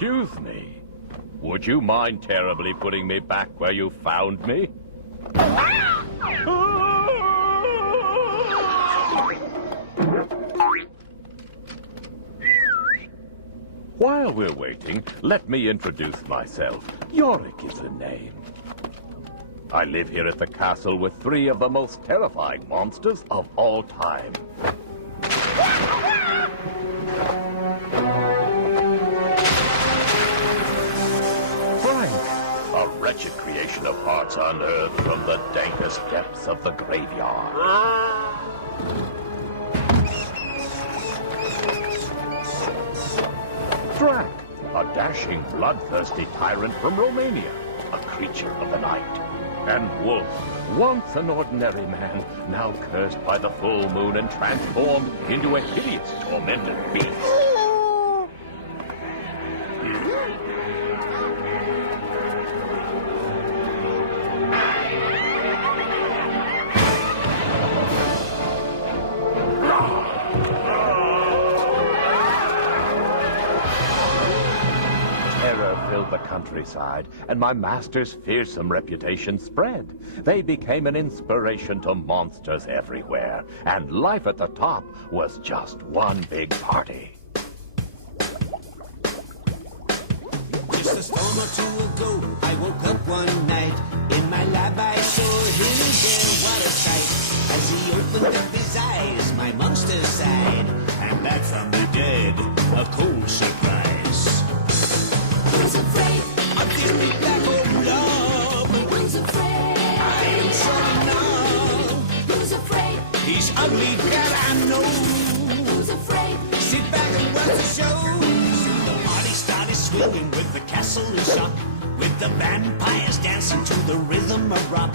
Excuse me. Would you mind terribly putting me back where you found me? While we're waiting, let me introduce myself. Yorick is the name. I live here at the castle with 3 of the most terrifying monsters of all time. Frank, a wretched creation of parts unearthed from the dankest depths of the graveyard. Drac, a dashing, bloodthirsty tyrant from Romania, a creature of the night. And Wolf, once an ordinary man, now cursed by the full moon and transformed into a hideous, tormented beast. Filled the countryside, and my master's fearsome reputation spread. They became an inspiration to monsters everywhere, and life at the top was just one big party. Just a storm or two ago, I woke up one night. In my lab I saw him there, what a sight. As he opened up his eyes, my monster sighed, and back from the dead, a cold surprise. Who's afraid of this big black old blob? Who's afraid? I am sure enough. Who's afraid? He's ugly, that I know. Who's afraid? Sit back and watch the show. The party started swinging with the castle in shock, with the vampires dancing to the rhythm of rock.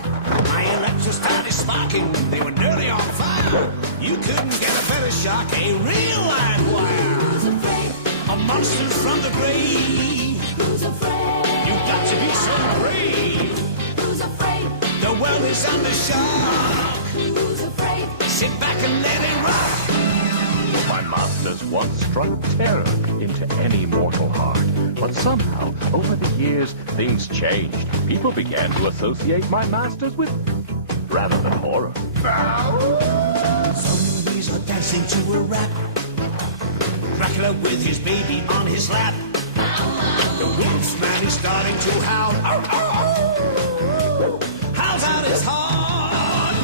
My electros started sparking, they were nearly on fire. You couldn't get a better shock, a real live wire. Who's afraid? Of monsters from the grave. Who's afraid? You've got to be so brave. Who's afraid? The world is under shock. Who's afraid? Sit back and let it rock. My masters once struck terror into any mortal heart. But somehow, over the years, things changed. People began to associate my masters with rather than horror. Zombies are dancing to a rap. Dracula with his baby on his lap. The wolfman is starting to howl. Ow, ow, ow. Howls out his heart.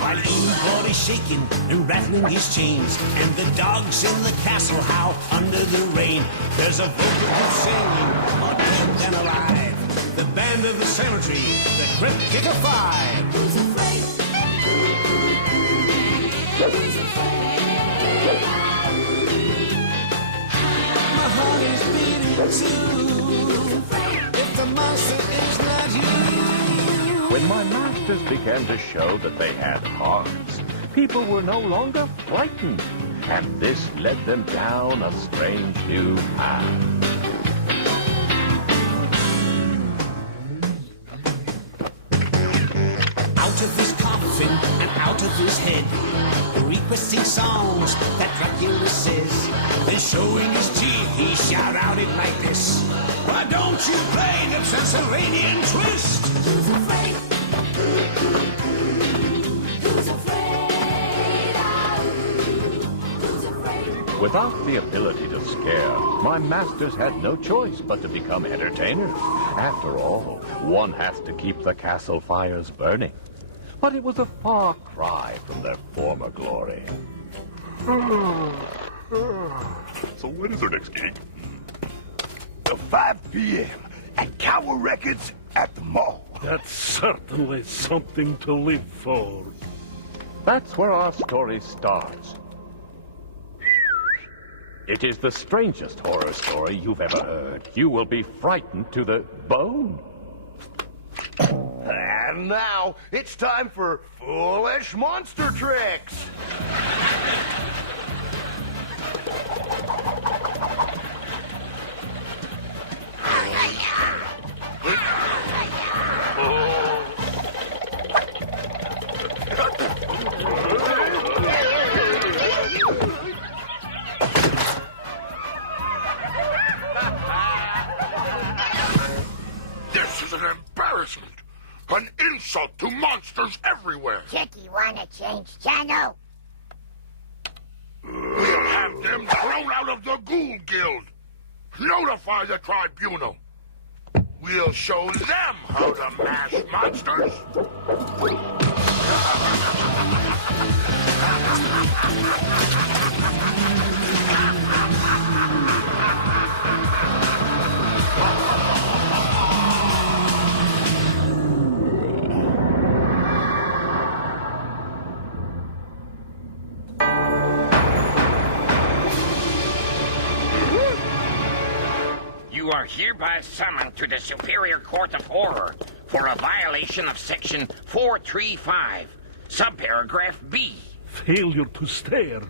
While Ingvar is shaking and rattling his chains, and the dogs in the castle howl under the rain. There's a vocal group singing, more dead than alive. The band of the cemetery, the Crypt Kicker 5. Who's afraid? Who's afraid? My heart is beating too. If the monster is not you. When my masters began to show that they had hearts, people were no longer frightened, and this led them down a strange new path. Out of his coffin and out of his head, the Reaper sings songs that Dracula says. Then showing his teeth, he shout out it like this. Why don't you play the Transylvanian twist? Who's afraid? Who's afraid? Who's afraid? Without the ability to scare, my masters had no choice but to become entertainers. After all, one has to keep the castle fires burning. But it was a far cry from their former glory. So when is our next gig? 5 p.m. at Cower Records at the mall. That's certainly something to live for. That's where our story starts. It is the strangest horror story you've ever heard. You will be frightened to the bone. And now it's time for Foolish Monster Tricks. gonna change channel. We'll have them thrown out of the Ghoul Guild. Notify the tribunal. We'll show them how to mash monsters. You are hereby summoned to the Superior Court of Horror for a violation of Section 435, subparagraph B. Failure to stare.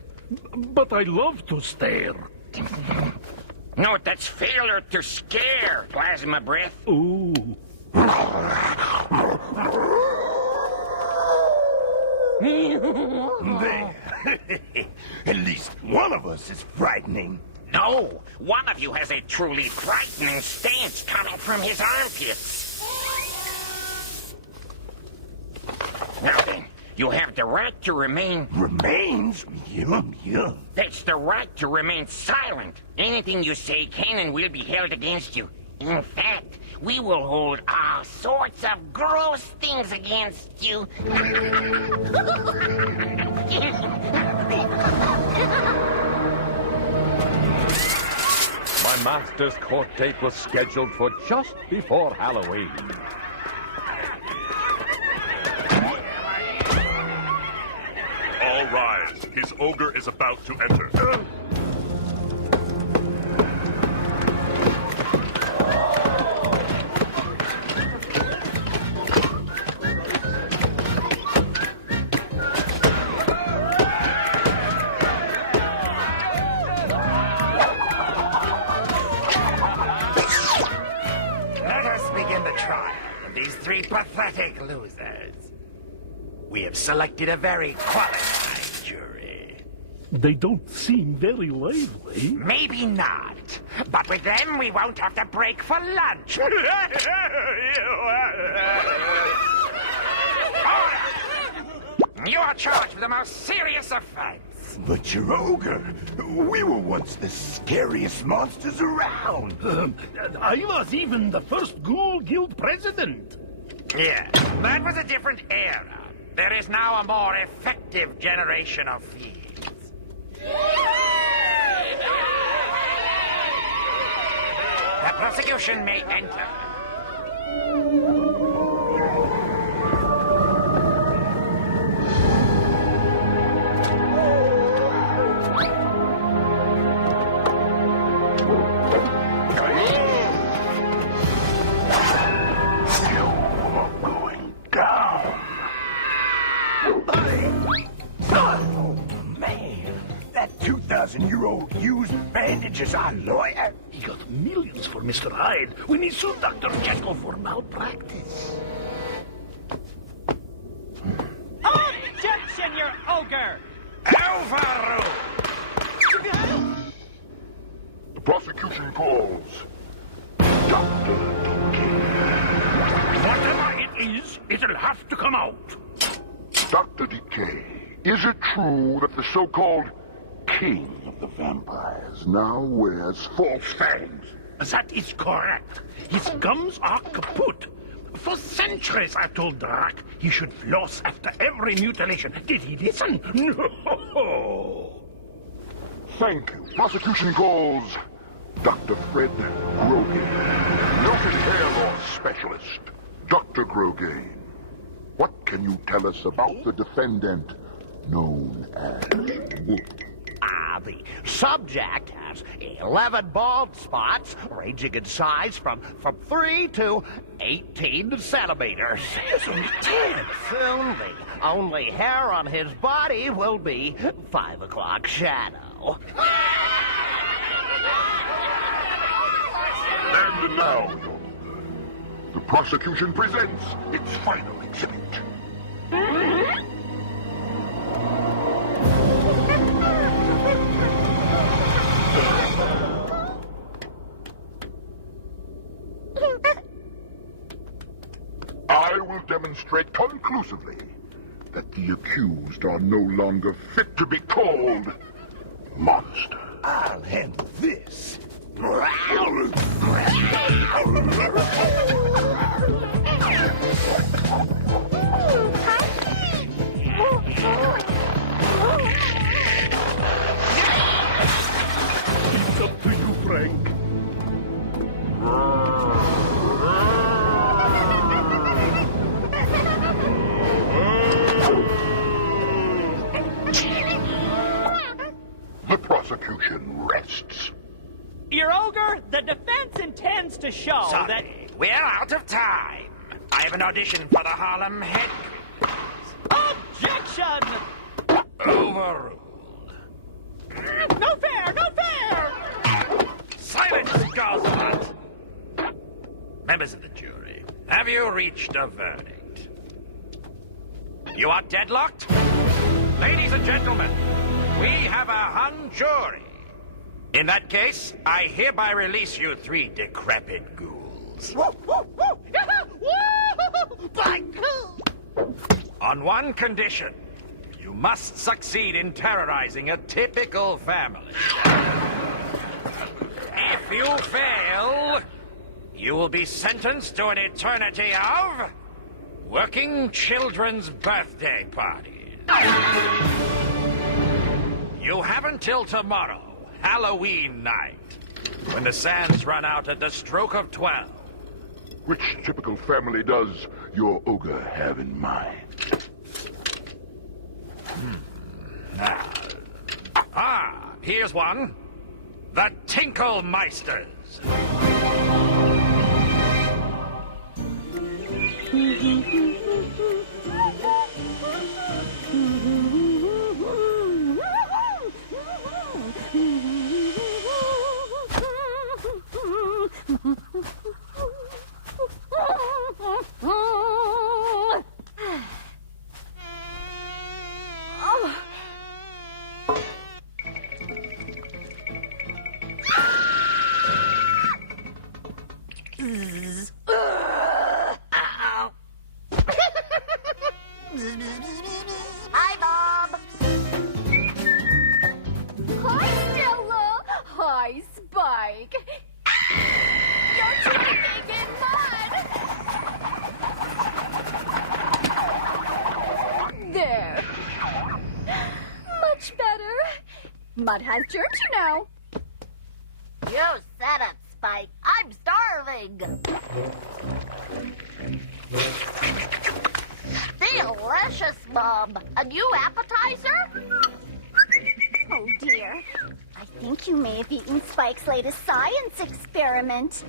But I love to stare. No, that's failure to scare, Plasma Breath. Ooh. There. At least one of us is frightening. No, one of you has a truly frightening stance coming from his armpits. Now then, you have the right to remain... Remains? Yum, yum. That's the right to remain silent. Anything you say can and will be held against you. In fact, we will hold all sorts of gross things against you. My master's court date was scheduled for just before Halloween. All rise. His ogre is about to enter. Let us begin the trial of these three pathetic losers. We have selected a very qualified jury. They don't seem very lively. Maybe not, but with them we won't have to break for lunch. Order! You are charged with the most serious offense. But you're ogre. We were once the scariest monsters around. I was even the first Ghoul Guild president. Yeah, that was a different era. There is now a more effective generation of thieves. The prosecution may enter. Going down. Oh, man. That 2,000-year-old used bandage is our lawyer. He got millions for Mr. Hyde when he sued Dr. Jekyll for malpractice. Objection, you ogre! Overruled! The prosecution calls Whatever it is, it'll have to come out. Dr. Decay, is it true that the so-called king of the vampires now wears false fangs? That is correct. His gums are kaput. For centuries I told Drac he should floss after every mutilation. Did he listen? No. Thank you. Prosecution calls Dr. Fred Grogane, noted hair loss specialist. Dr. Grogane, what can you tell us about the defendant known as Wolf? The subject has 11 bald spots, ranging in size from 3 to 18 centimeters. It's only 10. Soon, the only hair on his body will be 5 o'clock shadow. And now, Your Honor, the prosecution presents its final exhibit. I will demonstrate conclusively that the accused are no longer fit to be called monsters. I'll handle this. It's up to you, Frank. The prosecution rests. Your Ogre, the defense intends to show that... Sorry, we're out of time. I have an audition for the Harlem Head. Objection! Overruled. No fair! No fair! Silence, Gossamer! Members of the jury, have you reached a verdict? You are deadlocked? Ladies and gentlemen, we have a hung jury. In that case, I hereby release you three decrepit ghouls. On one condition. You must succeed in terrorizing a typical family. If you fail, you will be sentenced to an eternity of working children's birthday parties. You have until tomorrow, Halloween night, when the sands run out at the stroke of 12. Which typical family does your ogre have in mind? Here's one. The Tinklemeisters. Hi, Bob. Hi, Stella. Hi, Spike. You're drinking in mud. There. Much better. Mud has germs, you know. You said it, Spike. I'm starving. Delicious, Mom. A new appetizer? Oh, dear. I think you may have eaten Spike's latest science experiment.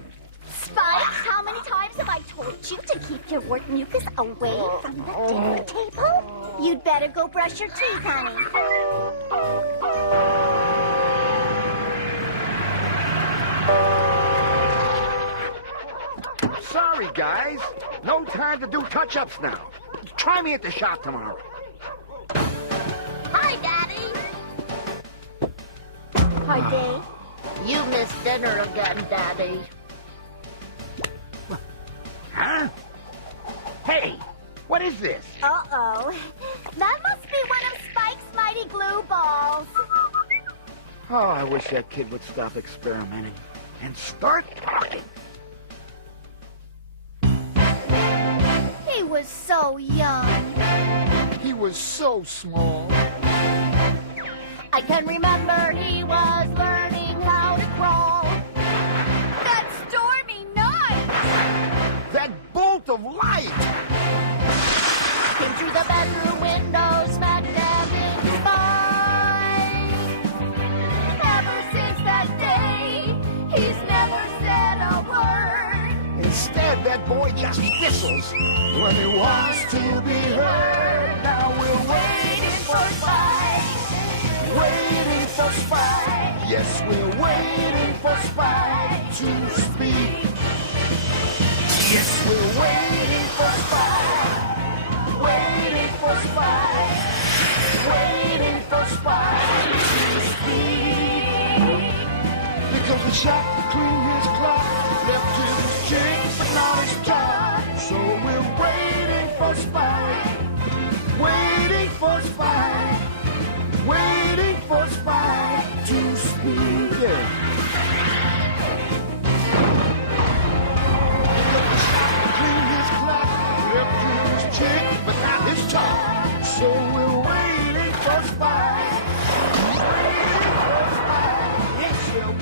Spike, how many times have I told you to keep your wart mucus away from the dinner table? You'd better go brush your teeth, honey. Sorry, guys. No time to do touch-ups now. Try me at the shop tomorrow. Hi, Daddy. Hi, Dave. You missed dinner again, Daddy. Huh? Hey, what is this? Uh-oh. That must be one of Spike's mighty glue balls. Oh, I wish that kid would stop experimenting and start talking. He was so young. He was so small. I can remember he was learning how to crawl. That stormy night That bolt of light! came through the bedroom window, smack dab in his spine. Ever since that day, he's never said a word. Instead, that boy just whistles when he wants to be heard. Now we're waiting for Spike. Waiting for Spike. Yes, we're waiting for Spike to speak. Yes, we're waiting for Spike. Waiting for Spike. Waiting for Spike to speak. Because the shot cleaned his clock, left his chick but not his top. So we're waiting for Spike. Waiting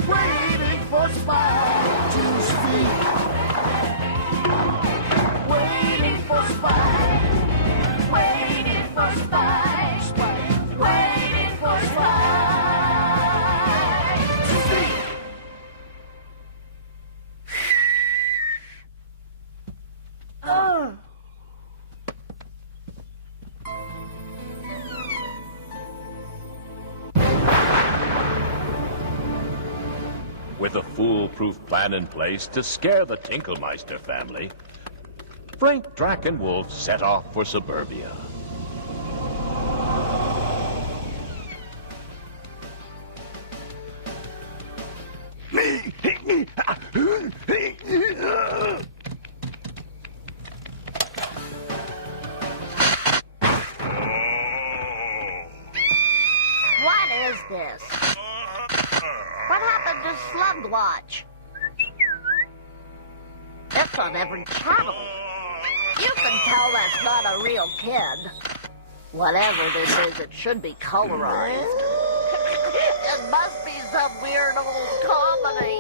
waiting for Spike to speak. Waiting for Spike. Waiting for Spike. Spike. Waiting for Spike to speak. With a foolproof plan in place to scare the Tinkelmeister family, Frank, Drac, and Wolf set off for suburbia. What is this? What happened to Slugwatch? It's on every channel. You can tell that's not a real kid. Whatever this is, it should be colorized. It must be some weird old comedy.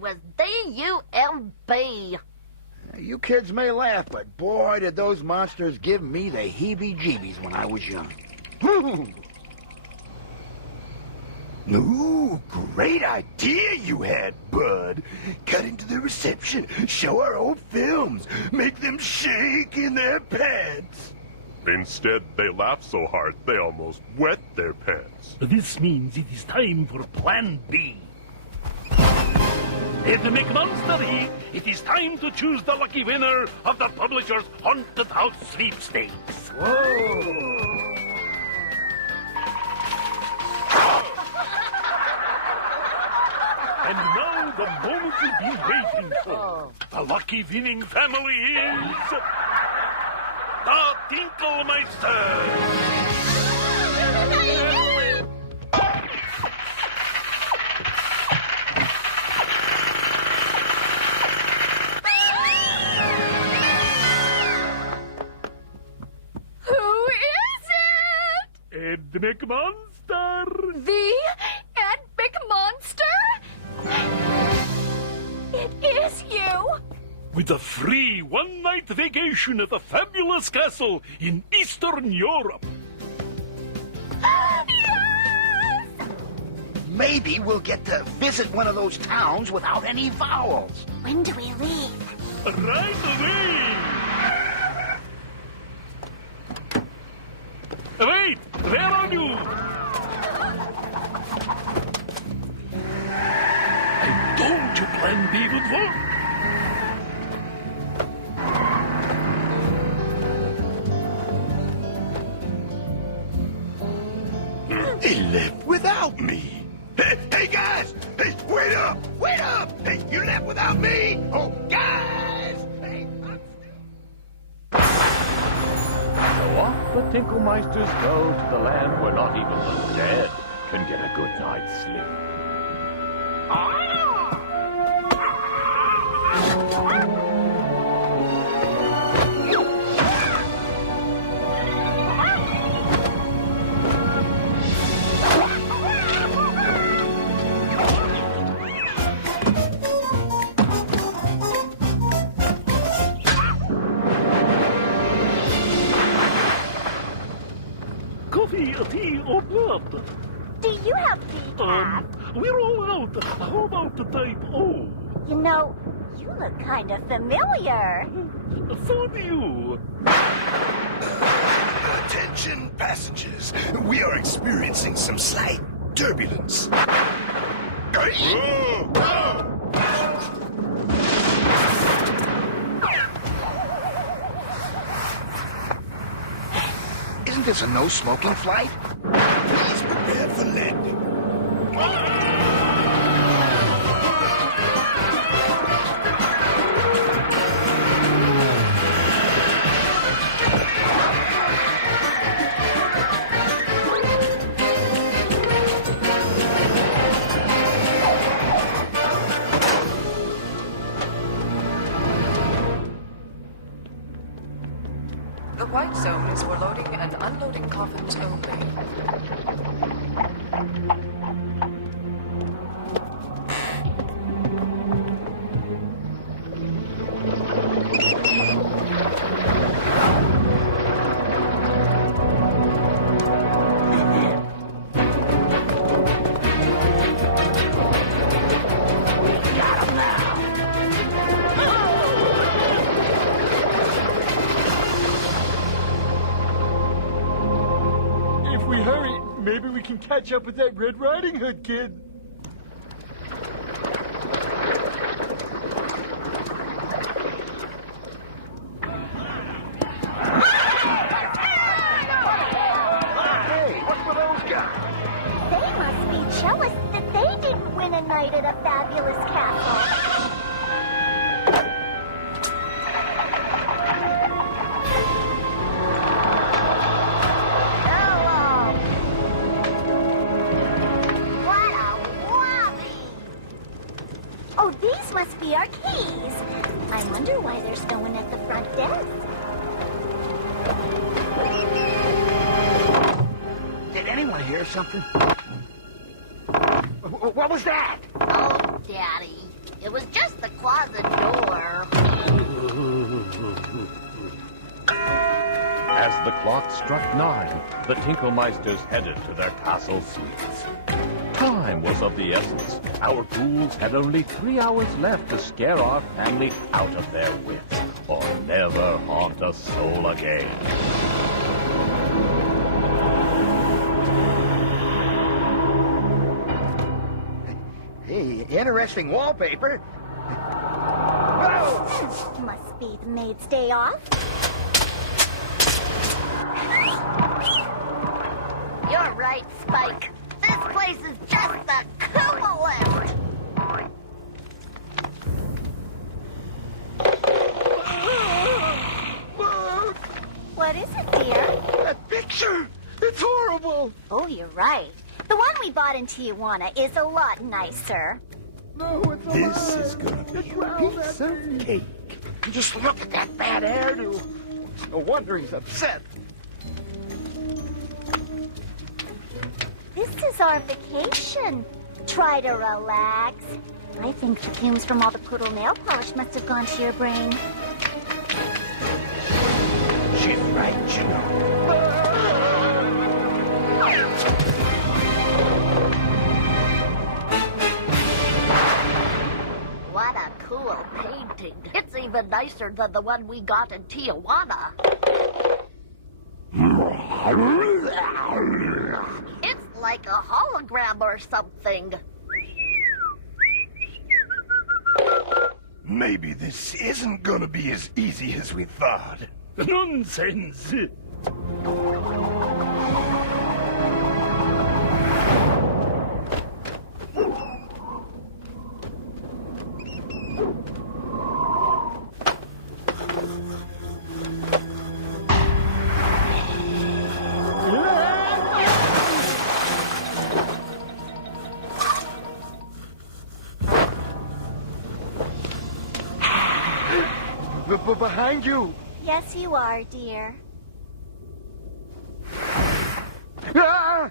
Was D-U-M-B. You kids may laugh, but boy, did those monsters give me the heebie-jeebies when I was young. Ooh, great idea you had, Bud. Cut into the reception, show our old films, make them shake in their pants. Instead, they laughed so hard they almost wet their pants. This means it is time for Plan B. Ed McMonster here. It is time to choose the lucky winner of the publisher's Haunted House Sweepstakes. Whoa! And now the moment we've been waiting for. The lucky winning family is... the Tinkelmeisters! Ed McMonster! The Ed McMonster? It is you! With a free one-night vacation at a fabulous castle in Eastern Europe. Yes! Maybe we'll get to visit one of those towns without any vowels. When do we leave? Right away! Wait! Where are you? I told you Plan B would work. He left without me. Hey, guys! Hey, wait up! Wait up! Hey, you left without me? Oh, guys! Hey, So off the Tinkelmeisters go to the land where not even the dead can get a good night's sleep. Coffee, tea, or blood? Do you have decaf? We're all out. How about the type O? You know, you look kind of familiar. So do you. Attention, passengers. We are experiencing some slight turbulence. Isn't this a no-smoking flight? Please prepare for landing. The white zone is for loading and unloading coffins only. If we hurry, maybe we can catch up with that Red Riding Hood kid. Hey, what's with those guys? They must be jealous that they didn't win a night at a fabulous castle. Hello. What a wobby! Oh, these must be our keys. I wonder why there's no one at the front desk. Did anyone hear something? What was that? Oh, Daddy. It was just the closet door. As the clock struck 9, the Tinklemeisters headed to their castle suites. Time was of the essence. Our ghouls had only 3 hours left to scare our family out of their wits, or never haunt a soul again. Hey, interesting wallpaper. Must be the maid's day off. You're right, Spike. This place is just the coolest. What is it, dear? That picture! It's horrible! Oh, you're right. The one we bought in Tijuana is a lot nicer. No, it's a This is gonna be a piece of cake. Just look at that bad hairdo. No wonder he's upset. This is our vacation. Try to relax. I think the fumes from all the poodle nail polish must have gone to your brain. She's right, you know. What a cool painting. It's even nicer than the one we got in Tijuana. It's like a hologram or something. Maybe this isn't gonna be as easy as we thought. Nonsense. Behind you. Yes, you are, dear. Ah!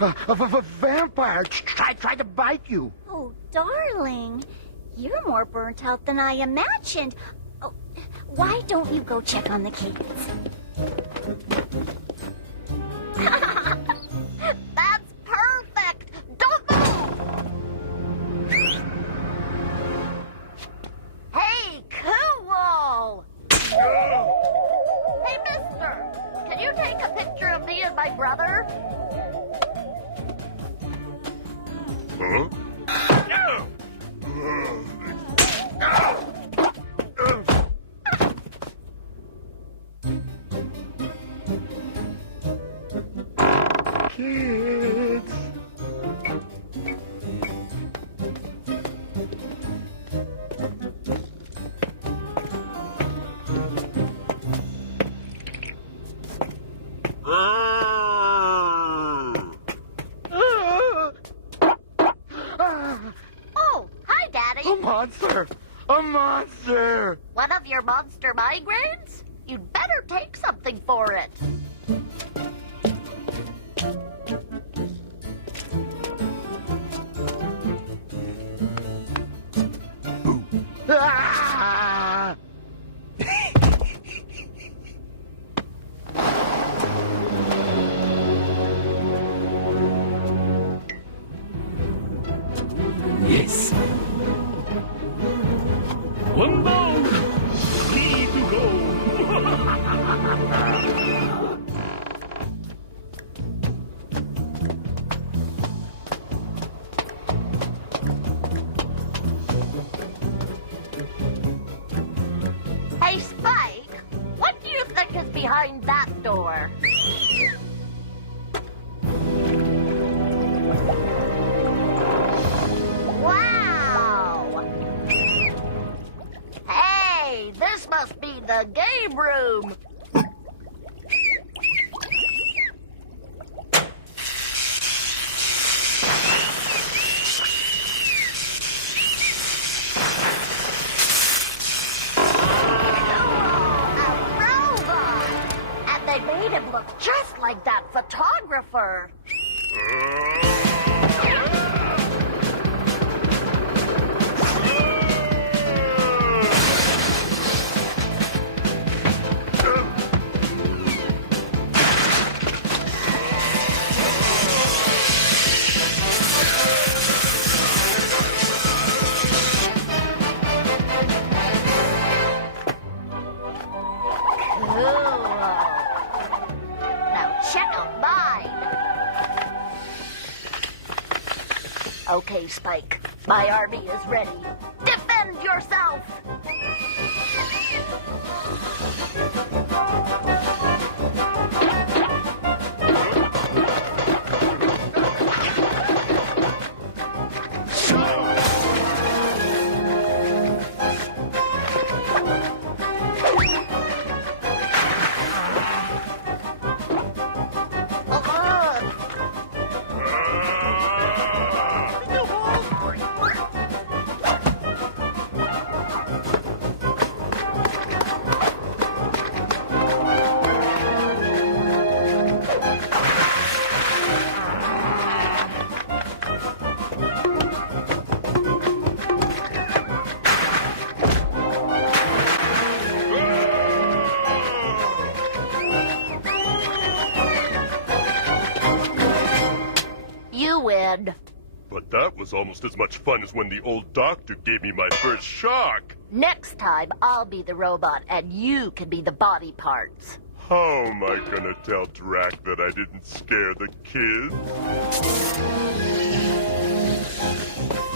A vampire tried to bite you. Oh, darling. You're more burnt out than I imagined. Oh, why don't you go check on the kids? That's perfect. brother. Huh? Kids. Oh, hi, Daddy. A monster! A monster! One of your monster migraines? You'd better take something for it. Ah! Yes. One down. 3 to go. Hey, Spike, what do you think is behind that door? Wow! Hey, this must be the game room. They made him look just like that photographer. Okay, Spike. My army is ready. Defend yourself! Win. But that was almost as much fun as when the old doctor gave me my first shock. Next time, I'll be the robot and you can be the body parts. How am I gonna tell Drac that I didn't scare the kids?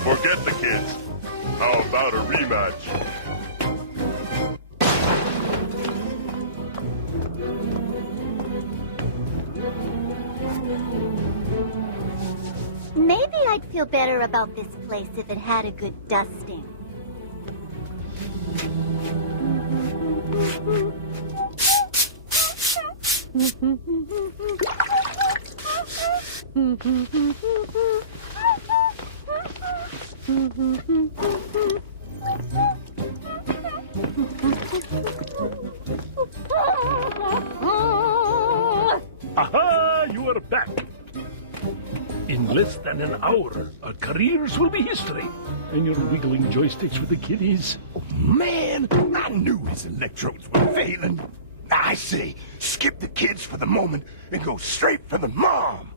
Forget the kids. How about a rematch? Maybe I'd feel better about this place if it had a good dusting. Aha! You are back. In less than an hour, our careers will be history. And you're wiggling joysticks with the kiddies. Oh, man, I knew his electrodes were failing. I say, skip the kids for the moment and go straight for the mom.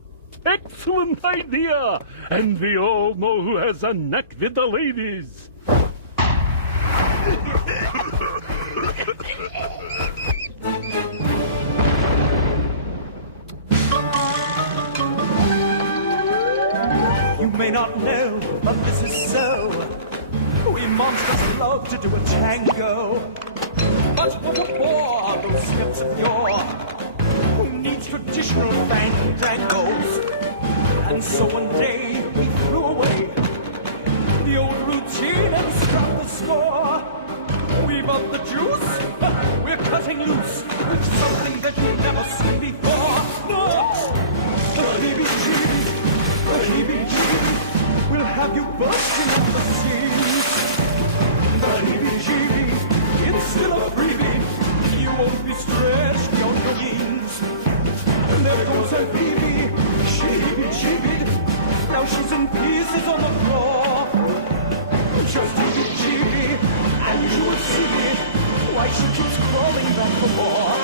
Excellent idea! And we all know who has a knack with the ladies. may not know, but this is so. We monsters love to do a tango. But what a bore those steps of yore. Who needs traditional fandangos? And so one day we threw away the old routine and struck the score. We've up the juice, we're cutting loose with something that you've never seen before. Heebie-jeebie, we'll have you bursting at the seams. Heebie-jeebie, it's still a freebie. You won't be stretched beyond your means. There goes her Phoebe, she heebie-jeebied. Now she's in pieces on the floor. Just heebie-jeebie, and you will see why she keeps crawling back for more.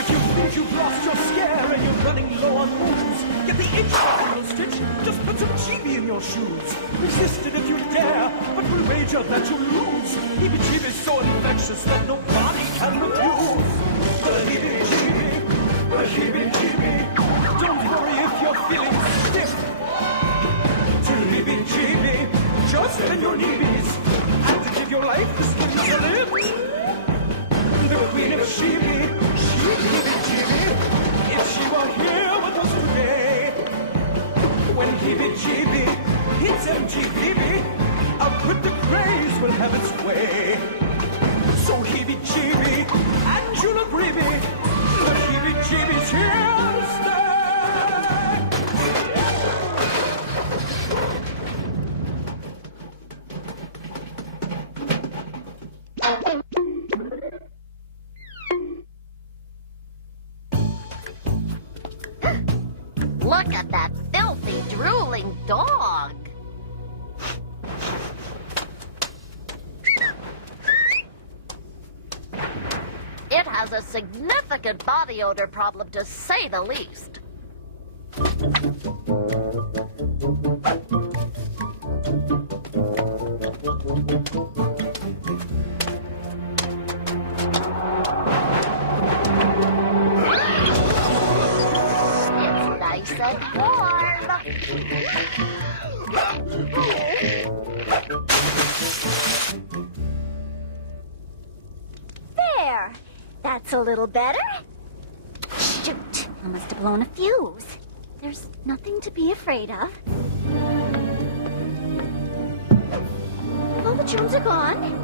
If you think you've lost your scare and you're running low on booze, get the itch will stitch. Just put some chibi in your shoes. Resist it if you dare, but we'll wager that you'll lose. Heebie-jeebie's so infectious that nobody can refuse. The heebie-jeebie, the heebie-jeebie. Don't worry if you're feeling stiff. To heebie-jeebie, just bend your knees and to give your life the spin to live. The queen of Sheebie, she heebie-jeebie. If she were here with us today, when heebie-jeebie hits MTV, a cryptic craze will have its way. So heebie-jeebie, and you'll agree me, the heebie-jeebie's here to stay. Look at that filthy, drooling dog. It has a significant body odor problem, to say the least. Nice and warm. There. That's a little better. Shoot, I must have blown a fuse. There's nothing to be afraid of. All the tunes are gone.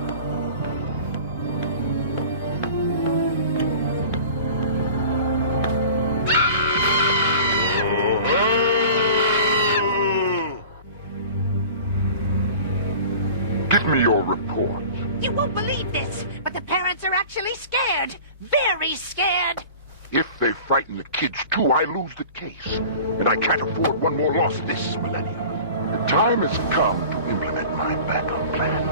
Give me your report. You won't believe this, but the parents are actually scared. Very scared. If they frighten the kids too, I lose the case. And I can't afford one more loss this millennium. The time has come to implement my backup plan.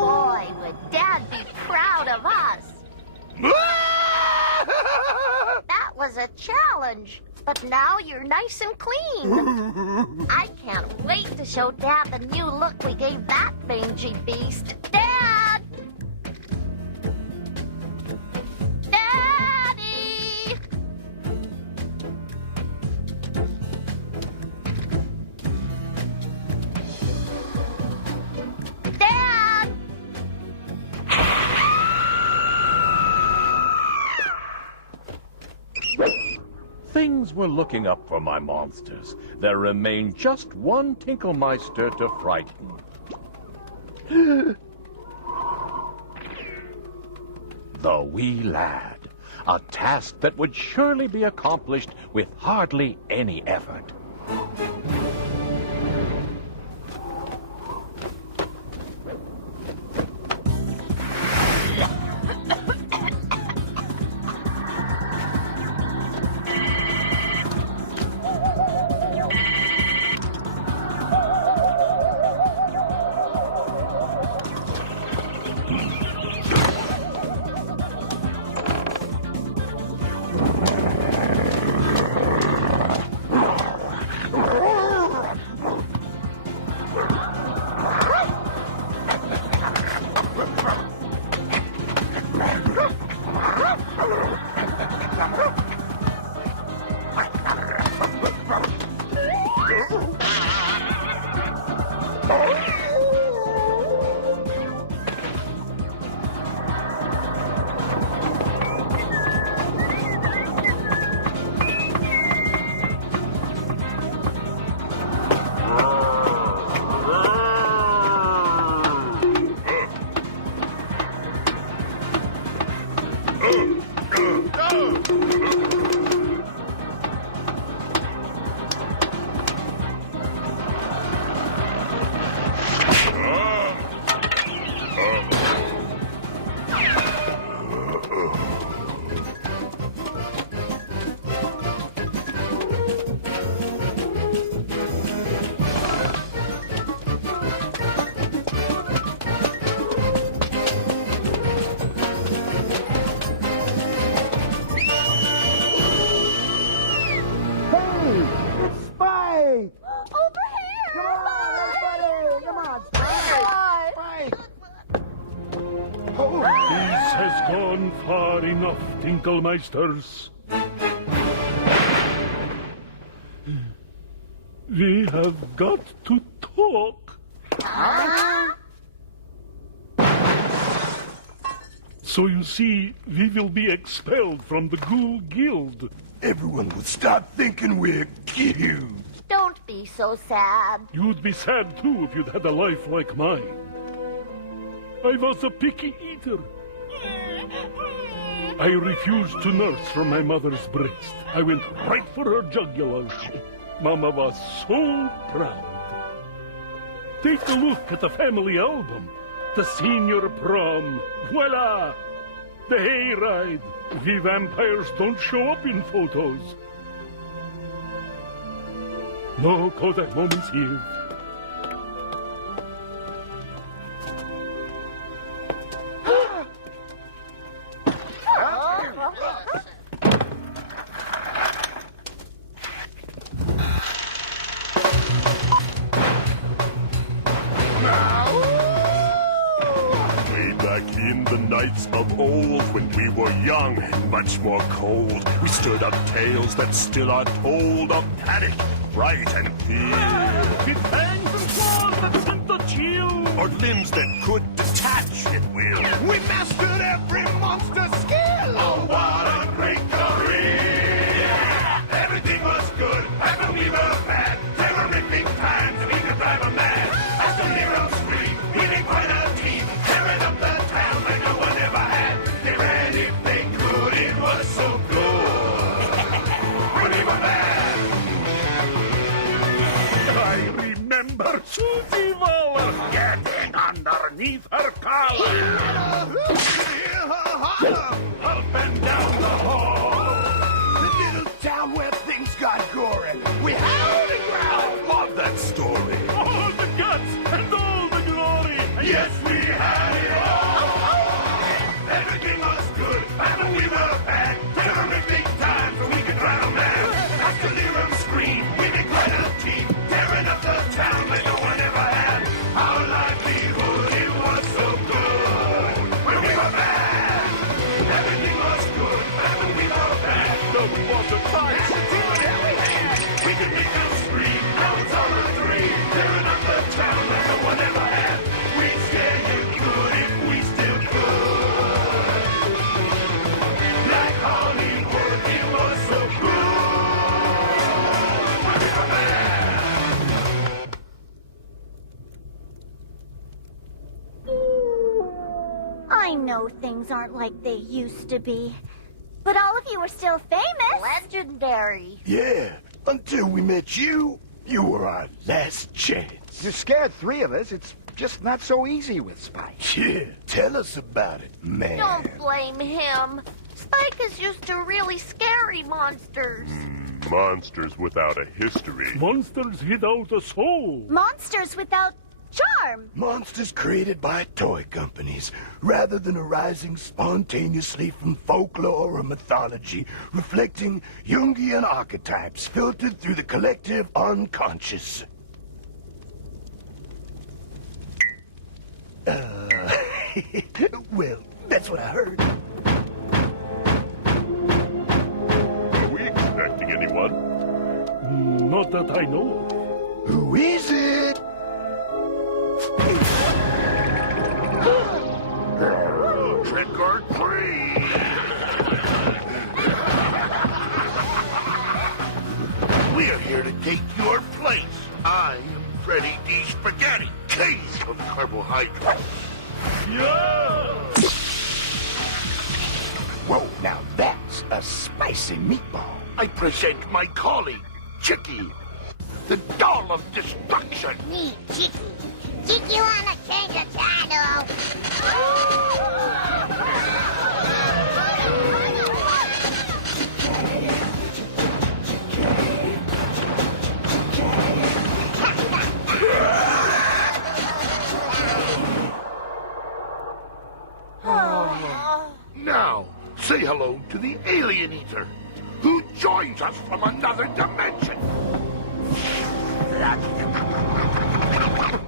Boy, would Dad be proud of us. That was a challenge. But now you're nice and clean. I can't wait to show Dad the new look we gave that mangy beast. Dad! Daddy! Dad! Things were looking up for my monsters. There remained just one Tinkelmeister to frighten. The wee lad. A task that would surely be accomplished with hardly any effort. gone far enough, Tinklemeisters. We have got to talk. So you see, we will be expelled from the Ghoul Guild. Everyone will start thinking we're cute. Don't be so sad. You'd be sad too if you'd had a life like mine. I was a picky eater. I refused to nurse from my mother's breast. I went right for her jugular. Mama was so proud. Take a look at the family album. The senior prom. Voila! The hayride. We vampires don't show up in photos. No Kodak moments here. In the nights of old, when we were young, much more cold, we stood up tales that still are told of panic, fright, and fear. With fangs and claws that sent the chill. Or limbs that could detach at will. We mastered every monster skill. Oh, what a great career! Yeah! Everything was good, and we were bad. Terrorific times, we could drive a mad. As the heroes scream, we made quite a team, tearing up the town like no one ever had. They ran if they could, it was so good. When we were bad. I remember Susie Waller getting underneath her collar. Up and down the hall. The little town where things got gory. We howled and growled. I love that story. All the guts and all the glory. Yes, we had it all. Everything was good, and we were bad. Terrific times when we could drive a man. After Lyrum scream, we made quite a team, tearing up the town like no one ever had. Our livelihood, it was so good when we were bad. Everything was good, and when we were bad. No, we want to fight. We could make them scream, now it's all a dream. Tearing up the town like no one ever had. We'd stay you good if we still could. Like Hollywood, it was so good. When we were bad. I know things aren't like they used to be, but all of you are still famous. Legendary. Yeah, until we met you, you were our last chance. You scared 3 of us. It's just not so easy with Spike. Yeah, tell us about it, man. Don't blame him. Spike is used to really scary monsters. Monsters without a history. Monsters without a soul. Monsters without charm. Monsters created by toy companies, rather than arising spontaneously from folklore or mythology, reflecting Jungian archetypes filtered through the collective unconscious. Well, that's what I heard. Are we expecting anyone? Not that I know of. Who is it? Trick or treat! We're here to take your place. I am Freddy D. Spaghetti, king of carbohydrates. Yeah! Whoa, now that's a spicy meatball. I present my colleague, Chicky, the doll of destruction. Me, Chicky. Chicky wanna change the channel. Now, say hello to the alien eater, who joins us from another dimension.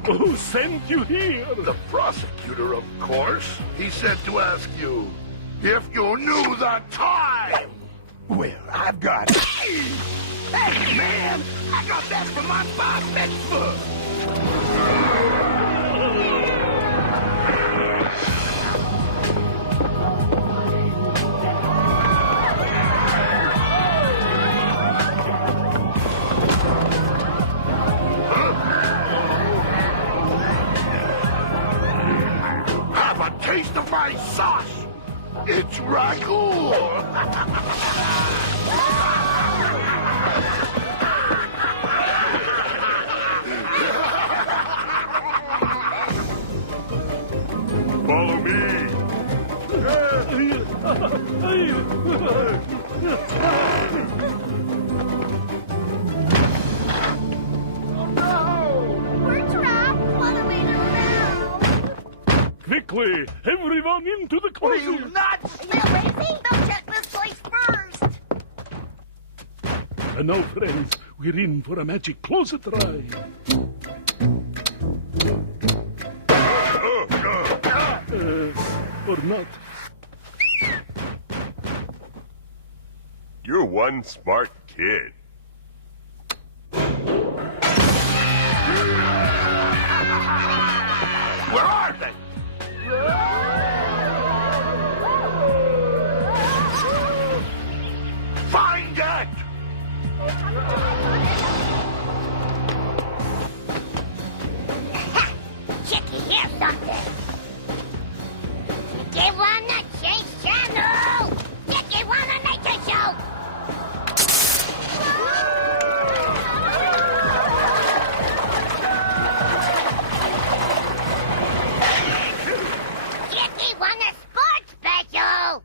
Who sent you here? The prosecutor, of course. He said to ask you, If you knew the time! Well, I've got it. Hey, man! I got that from my bar mitzvah! Have a taste of my sauce! It's ragu! Follow me. We're trapped. What do we do now? Quickly, everyone into the closet. Are you nuts? They're racing. They'll check this place first. And now, friends, we're in for a magic closet ride. Or not. You're one smart kid. Where are they? Find it! Chicky, here's something. Chicky wanna change channel. Chicky wanna make a show. Chicky wanna sports special.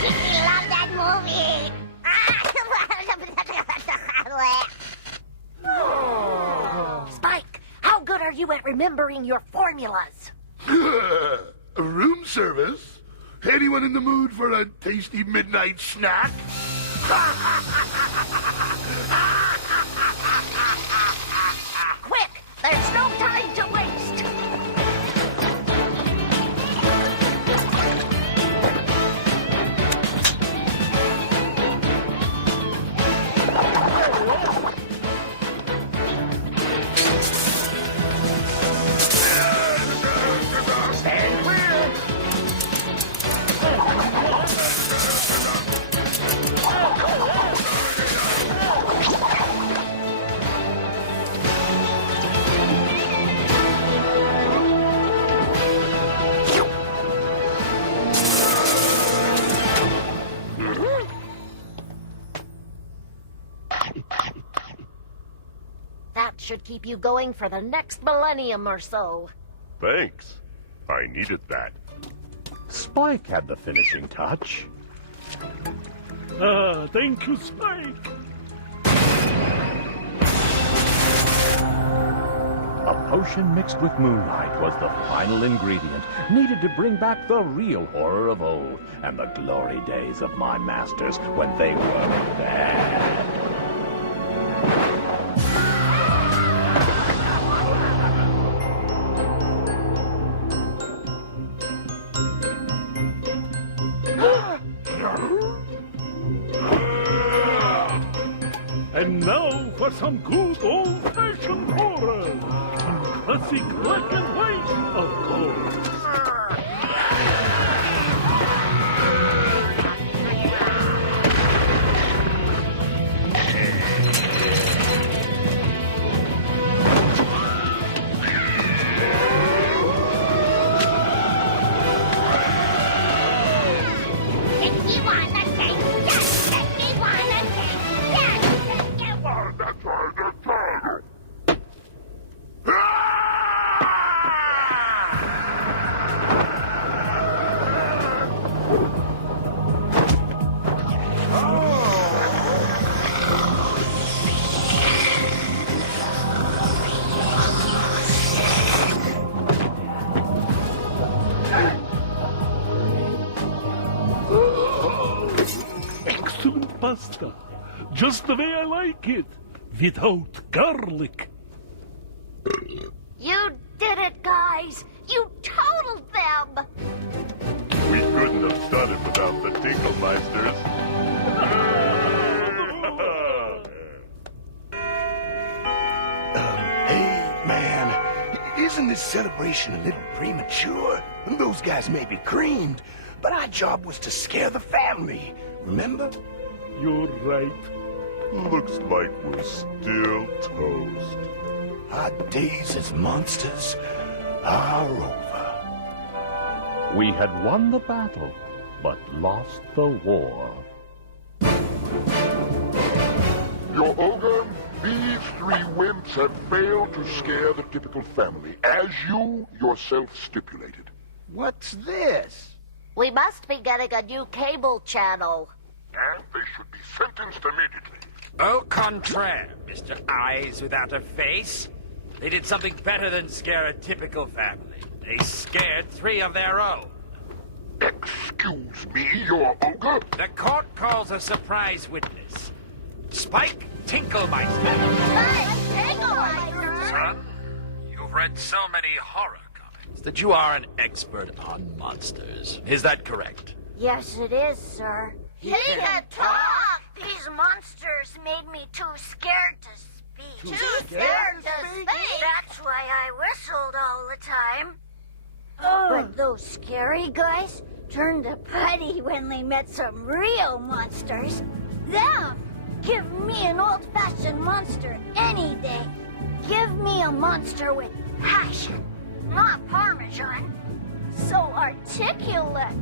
Chicky loved that movie. Spike, how good are you at remembering your formulas? Room service? Anyone in the mood for a tasty midnight snack? Quick, there's no time to waste. Stand clear! That should keep you going for the next millennium or so. Thanks. I needed that. Spike had the finishing touch. Thank you, Spike. A potion mixed with moonlight was the final ingredient needed to bring back the real horror of old and the glory days of my masters when they were bad. And now for some good old-fashioned horror. Some classic black and white, of course. Chicky wanna change. Yes, Chicky wanna change. Yes, Chicky. pasta. Just the way I like it. Without garlic. You did it, guys! You totaled them! We couldn't have done it without the Tinklemeisters. Hey, man, isn't this celebration a little premature? Those guys may be creamed, but our job was to scare the family, remember? You're right. Looks like we're still toast. Our days as monsters are over. We had won the battle, but lost the war. Your ogre, these three wimps have failed to scare the typical family, as you yourself stipulated. What's this? We must be getting a new cable channel. And they should be sentenced immediately. Au contraire, Mr. Eyes Without a Face. They did something better than scare a typical family. They scared three of their own. Excuse me, your ogre? The court calls a surprise witness. Spike Tinklemeister. Son, you've read so many horror comics that you are an expert on monsters. Is that correct? Yes, it is, sir. He can talk! These monsters made me too scared to speak. Too scared to speak? That's why I whistled all the time. But those scary guys turned to putty when they met some real monsters. Them! Give me an old-fashioned monster any day. Give me a monster with passion, not Parmesan. So articulate.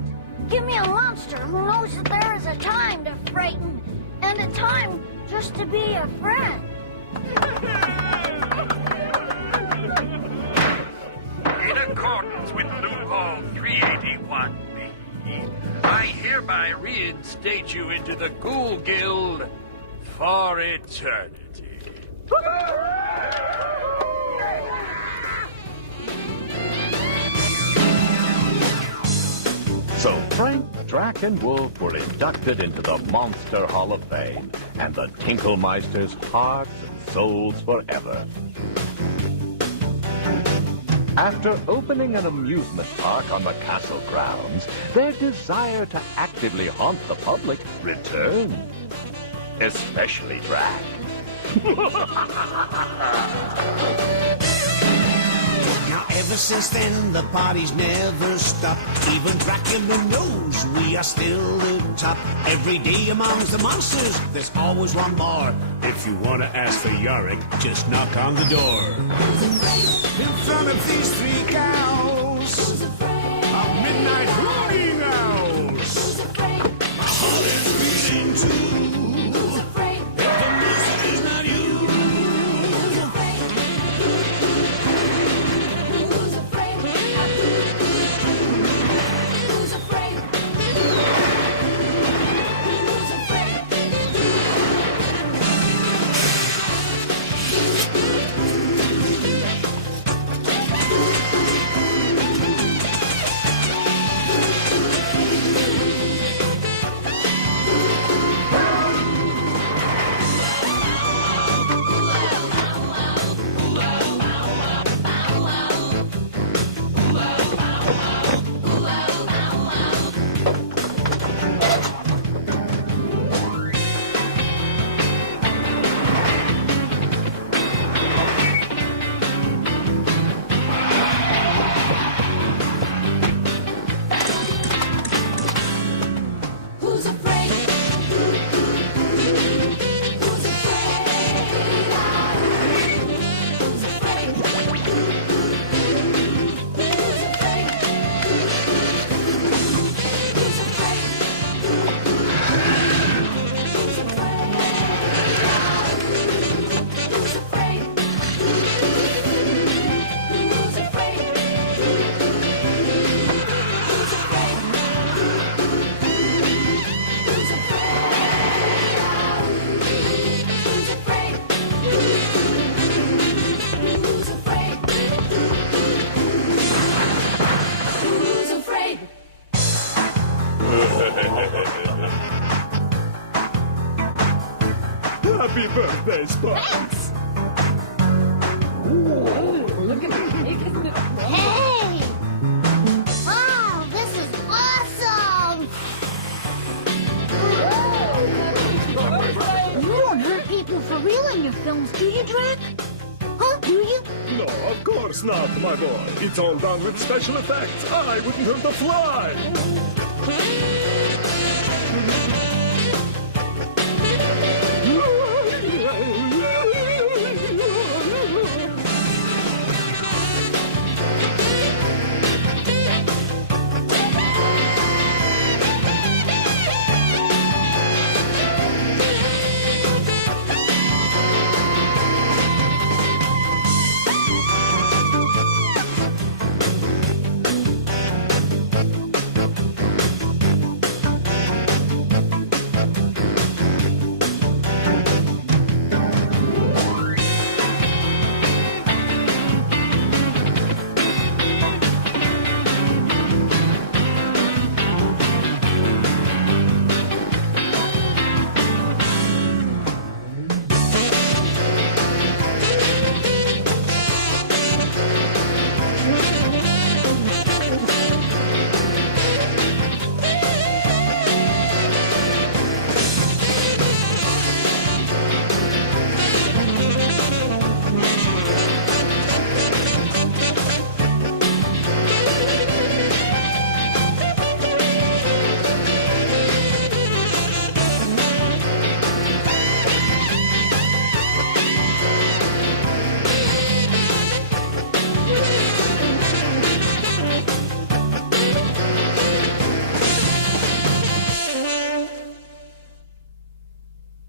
Give me a monster who knows that there is a time to frighten and a time just to be a friend. In accordance with loophole 381B, I hereby reinstate you into the Ghoul Guild for eternity. So Frank, Drac, and Wolf were inducted into the Monster Hall of Fame, and the Tinklemeisters' hearts and souls forever. After opening an amusement park on the castle grounds, their desire to actively haunt the public returned. Especially Drac. Now ever since then the party's never stopped. Even Dracula knows we are still the top. Every day amongst the monsters there's always one more. If you want to ask for Yorick, just knock on the door. In front of these three gals of midnight hooting owls, my heart is beating too. If the music is not you, Happy birthday, Spike. Thanks! Look at that. Hey! Wow, this is awesome! You don't hurt people for real in your films, do you, Drac? Huh? Do you? No, of course not, my boy. It's all done with special effects. I wouldn't hurt a fly.